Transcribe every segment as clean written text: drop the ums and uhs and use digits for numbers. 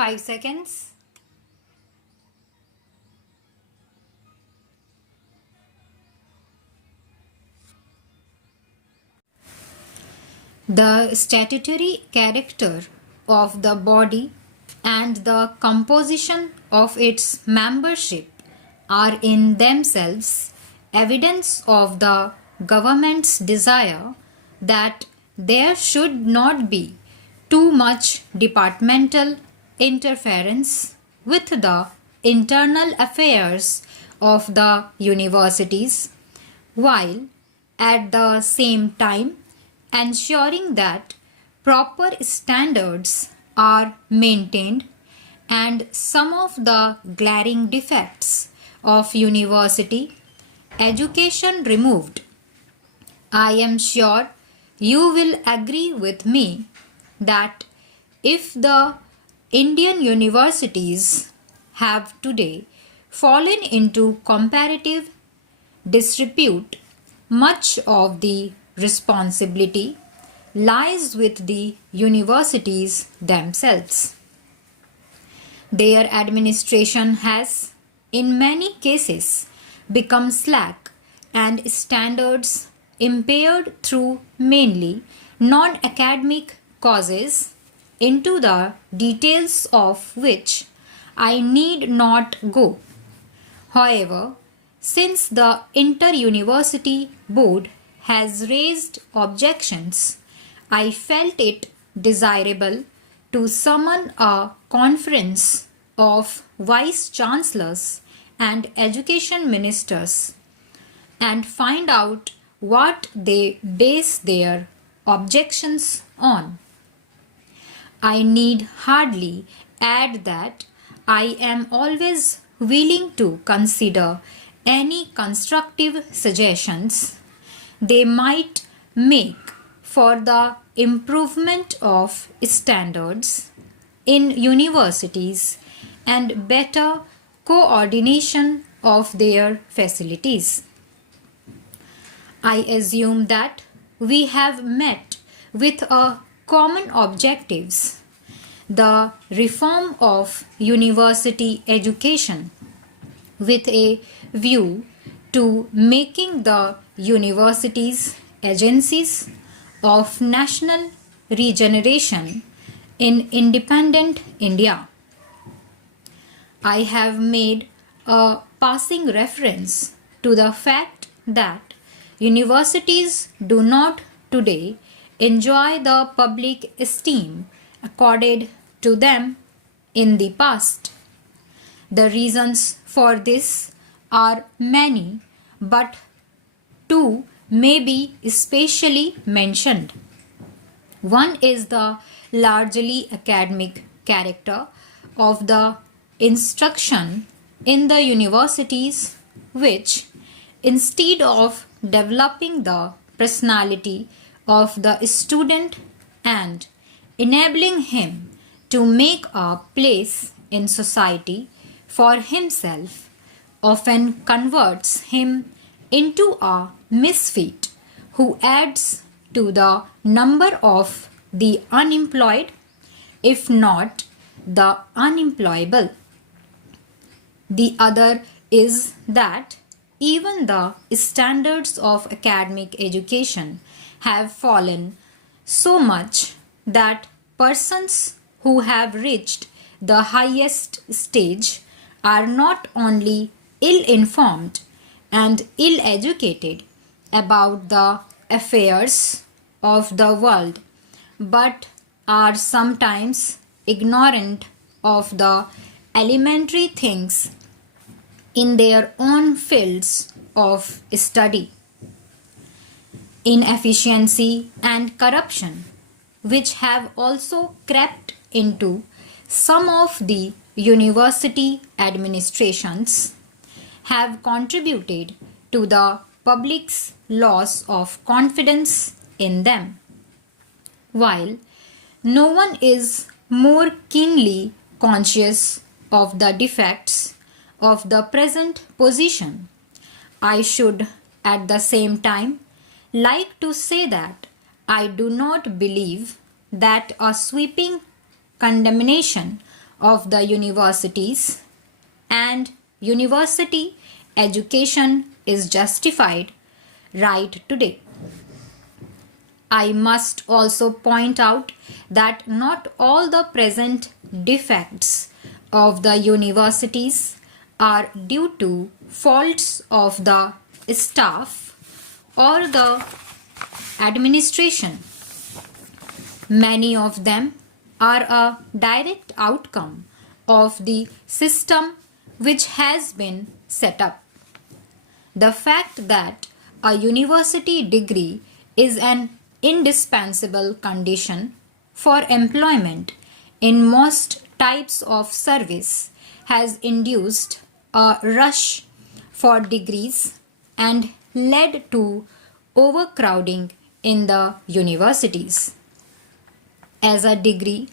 5 seconds. The statutory character of the body and the composition of its membership are in themselves evidence of the government's desire that there should not be too much departmental interference with the internal affairs of the universities, while at the same time ensuring that proper standards are maintained and some of the glaring defects of university education removed. I am sure you will agree with me that if the Indian universities have today fallen into comparative disrepute, much of the responsibility lies with the universities themselves. Their administration has, in many cases, become slack and standards impaired through mainly non-academic causes, into the details of which I need not go. However, since the Inter-University Board has raised objections, I felt it desirable to summon a conference of vice chancellors and education ministers and find out what they base their objections on. I need hardly add that I am always willing to consider any constructive suggestions they might make for the improvement of standards in universities and better coordination of their facilities. I assume that we have met with a common objectives, the reform of university education with a view to making the universities agencies of national regeneration in independent India. I have made a passing reference to the fact that universities do not today enjoy the public esteem accorded to them in the past. The reasons for this are many, but two may be especially mentioned. One is the largely academic character of the instruction in the universities, which, instead of developing the personality of the student and enabling him to make a place in society for himself, often converts him into a misfit who adds to the number of the unemployed, if not the unemployable. The other is that even the standards of academic education have fallen so much that persons who have reached the highest stage are not only ill-informed and ill-educated about the affairs of the world, but are sometimes ignorant of the elementary things in their own fields of study. Inefficiency and corruption, which have also crept into some of the university administrations, have contributed to the public's loss of confidence in them. While no one is more keenly conscious of the defects of the present position, I should at the same time like to say that I do not believe that a sweeping condemnation of the universities, and university education is justified right today. I must also point out that not all the present defects of the universities are due to faults of the staff or the administration. Many of them are a direct outcome of the system which has been set up. The fact that a university degree is an indispensable condition for employment in most types of service has induced a rush for degrees and led to overcrowding in the universities. As a degree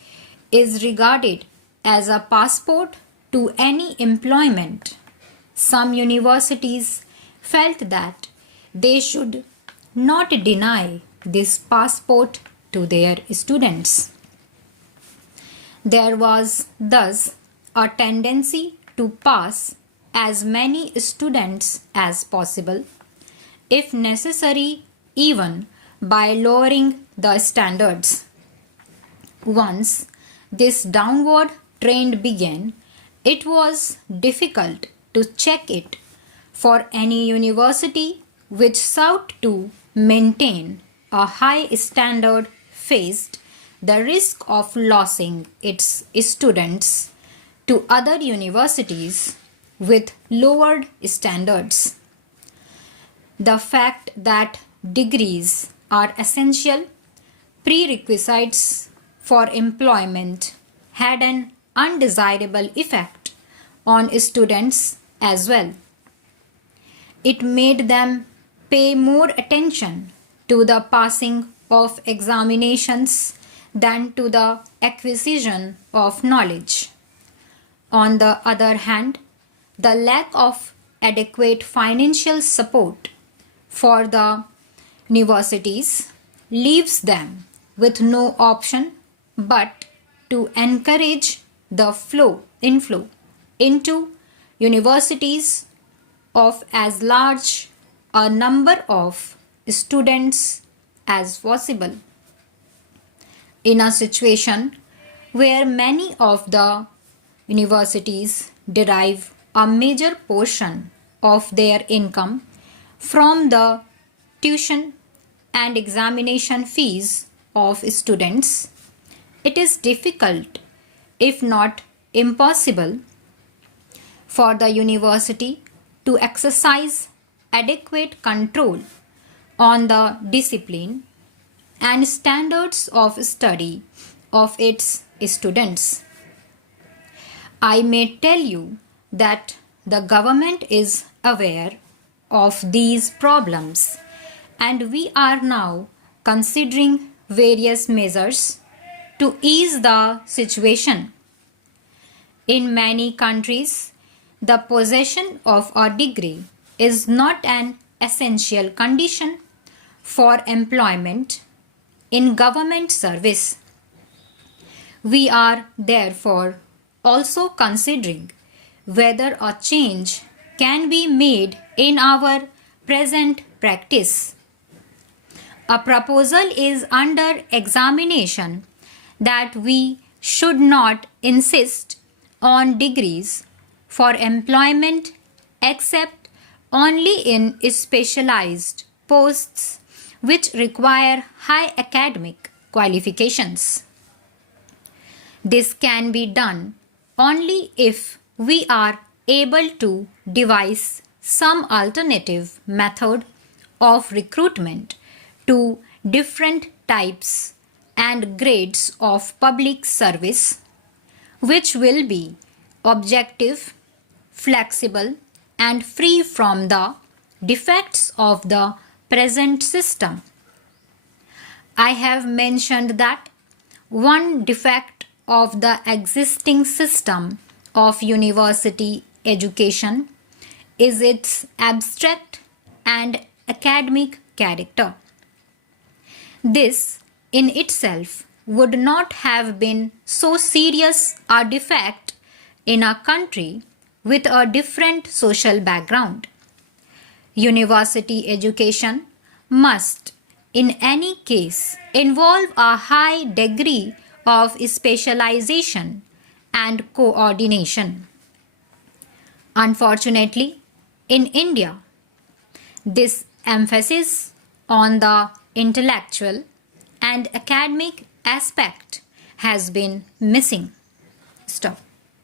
is regarded as a passport to any employment, some universities felt that they should not deny this passport to their students. There was thus a tendency to pass as many students as possible, if necessary, even by lowering the standards. Once this downward trend began, it was difficult to check it for any university which sought to maintain a high standard faced the risk of losing its students to other universities with lowered standards. The fact that degrees are essential prerequisites for employment had an undesirable effect on students as well. It made them pay more attention to the passing of examinations than to the acquisition of knowledge. On the other hand, the lack of adequate financial support for the universities leaves them with no option but to encourage the inflow into universities of as large a number of students as possible. In a situation where many of the universities derive a major portion of their income from the tuition and examination fees of students, it is difficult, if not impossible, for the university to exercise adequate control on the discipline and standards of study of its students. I may tell you that the government is aware of these problems, and we are now considering various measures to ease the situation. In many countries, the possession of a degree is not an essential condition for employment in government service. We are therefore also considering whether a change can be made in our present practice. A proposal is under examination that we should not insist on degrees for employment except only in specialized posts which require high academic qualifications. This can be done only if we are able to devise some alternative method of recruitment to different types and grades of public service, which will be objective, flexible, and free from the defects of the present system. I have mentioned that one defect of the existing system of university education is its abstract and academic character. This in itself would not have been so serious a defect in a country with a different social background. University education must, in any case, involve a high degree of specialization and coordination. Unfortunately, in India, this emphasis on the intellectual and academic aspect has been missing. Stop.